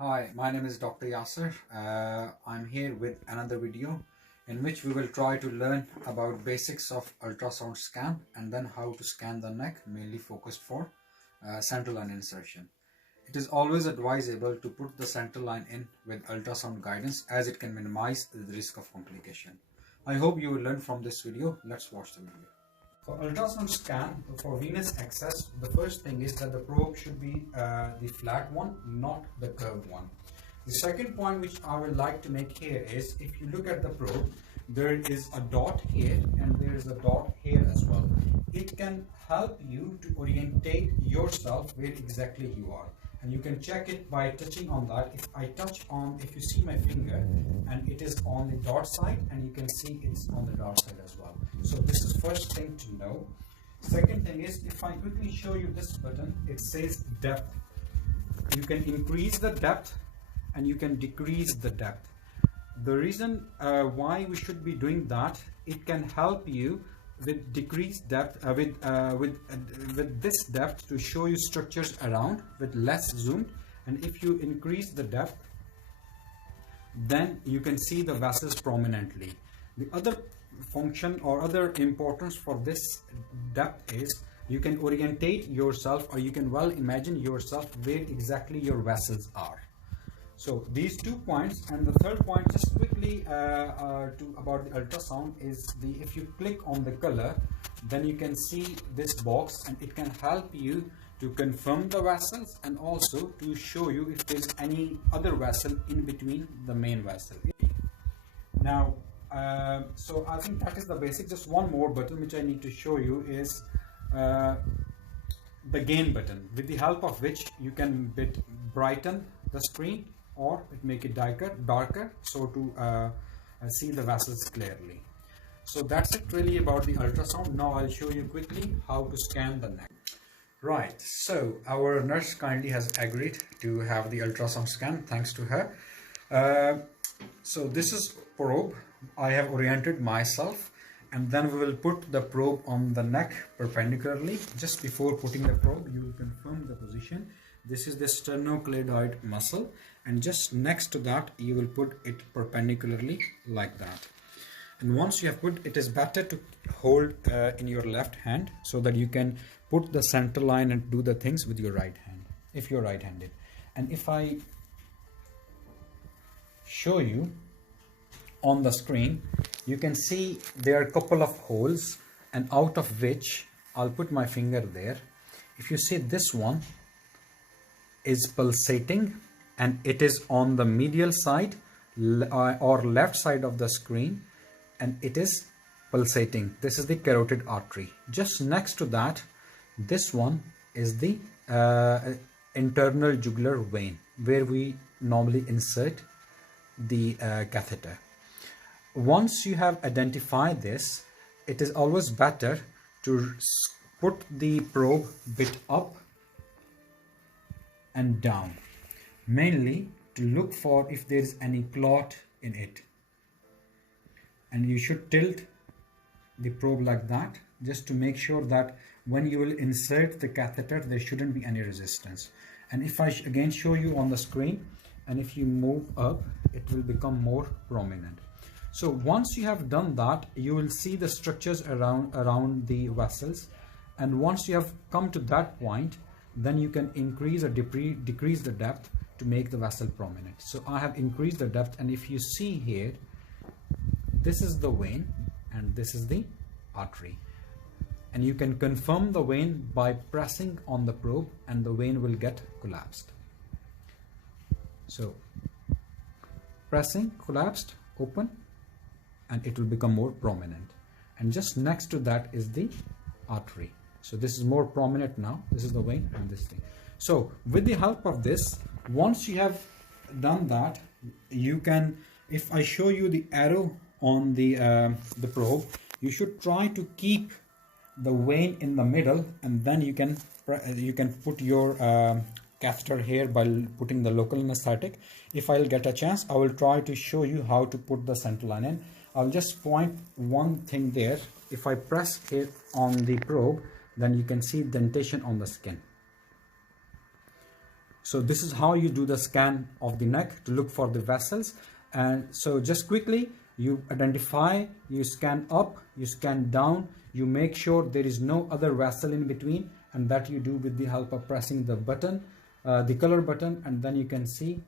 Hi, my name is Dr. Yasser. I'm here with another video in which we will try to learn about basics of ultrasound scan and then how to scan the neck, mainly focused for central line insertion. It is always advisable to put the central line in with ultrasound guidance as it can minimize the risk of complication. I hope you will learn from this video. Let's watch the video. For ultrasound scan, for venous access, the first thing is that the probe should be the flat one, not the curved one. The second point which I would like to make here is, if you look at the probe, there is a dot here and there is a dot here as well. It can help you to orientate yourself where exactly you are. And you can check it by touching on that. If you see my finger and it is on the dot side, and you can see it's on the dot side as well. So this is first thing to know. Second thing is, if I quickly show you this button, it says depth. You can increase the depth and you can decrease the depth. The reason why we should be doing that, it can help you with decreased depth, with this depth to show you structures around with less zoomed, and if you increase the depth, then you can see the vessels prominently. The other function or other importance for this depth is you can orientate yourself, or you can well imagine yourself where exactly your vessels are. So these 2 points, and the third point just quickly about the ultrasound is if you click on the color, then you can see this box and it can help you to confirm the vessels and also to show you if there's any other vessel in between the main vessel. Now so I think that is the basic. Just one more button which I need to show you is the gain button, with the help of which you can brighten the screen or make it darker so to see the vessels clearly. So that's it really about the ultrasound. Now I'll show you quickly how to scan the neck. Right, so our nurse kindly has agreed to have the ultrasound scan, thanks to her. So this is probe. I have oriented myself, and then we will put the probe on the neck perpendicularly. Just before putting the probe, you will confirm the position. This is the sternocleidoid muscle, and just next to that you will put it perpendicularly like that. And once you have put, it is better to hold in your left hand so that you can put the center line and do the things with your right hand if you're right-handed. And if I show you on the screen, you can see there are a couple of holes, and out of which I'll put my finger there. If you see, this one is pulsating and it is on the medial side or left side of the screen, and it is pulsating. This is the carotid artery. Just next to that, this one is the internal jugular vein, where we normally insert the catheter. Once you have identified this, it is always better to put the probe bit up and down, mainly to look for if there is any clot in it. And you should tilt the probe like that, just to make sure that when you will insert the catheter, there shouldn't be any resistance. And if I again show you on the screen, and if you move up, it will become more prominent. So once you have done that, you will see the structures around the vessels. And once you have come to that point, then you can increase or decrease the depth to make the vessel prominent. So I have increased the depth, and if you see here, this is the vein and this is the artery. And you can confirm the vein by pressing on the probe, and the vein will get collapsed. So pressing, collapsed, open, and it will become more prominent. And just next to that is the artery. So this is more prominent now. This is the vein and this thing. So with the help of this, once you have done that, you can, if I show you the arrow on the probe, you should try to keep the vein in the middle, and then you can put your catheter here by putting the local anesthetic. If I'll get a chance, I will try to show you how to put the central line in. I'll just point one thing there. If I press here on the probe, then you can see indentation on the skin. So this is how you do the scan of the neck to look for the vessels. And so just quickly, you identify, you scan up, you scan down, you make sure there is no other vessel in between, and that you do with the help of pressing the button, the color button, and then you can see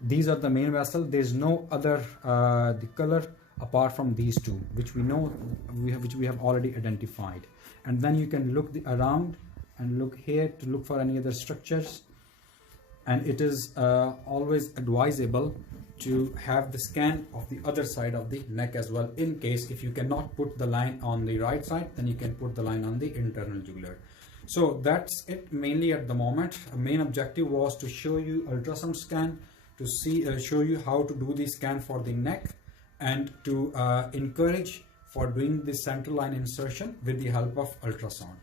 these are the main vessel. There's no other the color apart from these two, which we know which we have already identified. And then you can look around and look here to look for any other structures. And it is always advisable to have the scan of the other side of the neck as well. In case if you cannot put the line on the right side, then you can put the line on the internal jugular. So that's it mainly at the moment. A main objective was to show you ultrasound scan, to show you how to do the scan for the neck, and to encourage for doing the central line insertion with the help of ultrasound.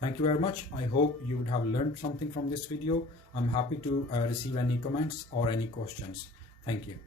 Thank you very much. I hope you would have learned something from this video. I'm happy to receive any comments or any questions. Thank you.